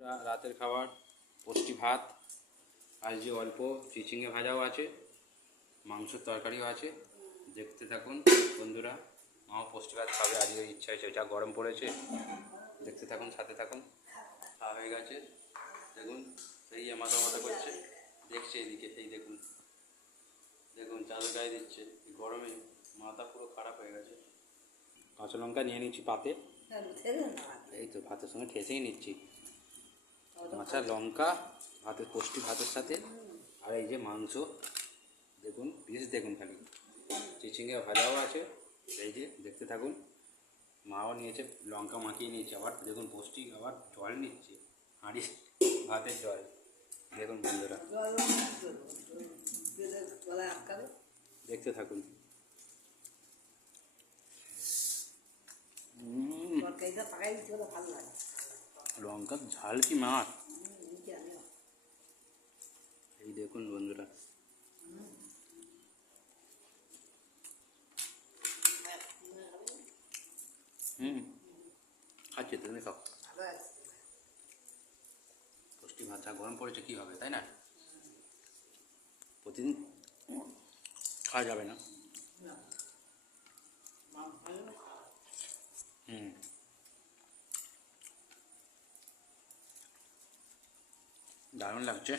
রাতের খাবার পুষ্টি ভাত, আজ যে অল্প চিচিঙে ভাজাও আছে, মাংসের তরকারিও আছে। দেখতে থাকুন বন্ধুরা, মাও পুষ্টি ভাত খাবে, আজকে ইচ্ছা হয়েছে, যা গরম পড়েছে। দেখতে থাকুন, সাথে থাকুন। খাওয়া হয়ে গেছে, দেখুন সেই যে মাথা মাথা করছে, দেখছে এদিকে, এই দেখুন দেখুন চাল গায়ে দিচ্ছে, গরমে মাথা পুরো খারাপ হয়ে গেছে। কাঁচা লঙ্কা নিয়ে নিচ্ছি পাতে, এই তো ভাতের সঙ্গে ঠেসেই নিচ্ছি। কাঁচা লঙ্কা ভাতের পুষ্টি ভাতের সাথে, আর এই যে মাংস দেখুন, পিস দেখুন, খালি চিচিঙ্গা ভাজাও আছে। এই যে দেখতে থাকুন, মাও নিয়েছে, লঙ্কা মাখিয়ে নিয়েছে, আবার দেখুন পুষ্টি, আবার জল নিচ্ছে, হাঁড়ি ভাতের জল। দেখুন বন্ধুরা, দেখতে থাকুন। লঙ্কার ঝাল কি মাছ, এই দেখুন বন্ধুরা। খাচ্ছি, তুমি খাও। পুষ্টি ভাত, যা গরম পড়েছে কী হবে, তাই না? প্রতিদিন খাওয়া যাবে না। দারুণ লাগছে।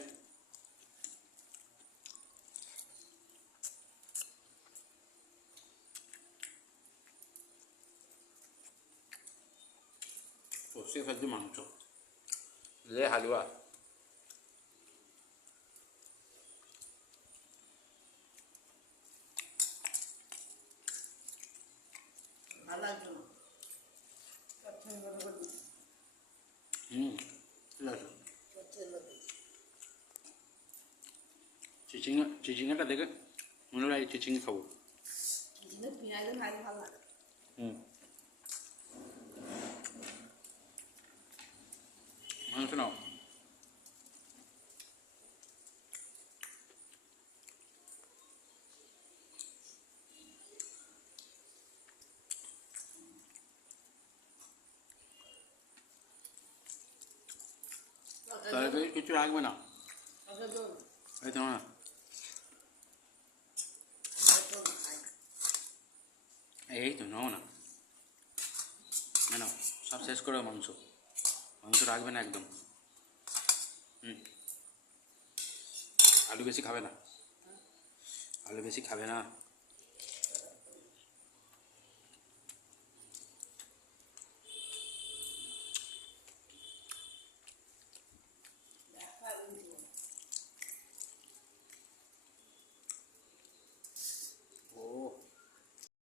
সর্ষে খাদ্য মাংস, লে হালুয়া, চিচিঙ্গাটা দেখে মনে হয় চিচিঙ্গা খাবো। মাংস নাও। তাহলে কিছু রাখবে না, এই তো না, এই তো নাও না, নাও সব শেষ করো। মাংস মাংস রাখবে না একদম। আলু বেশি খাবে না, আলু বেশি খাবে না।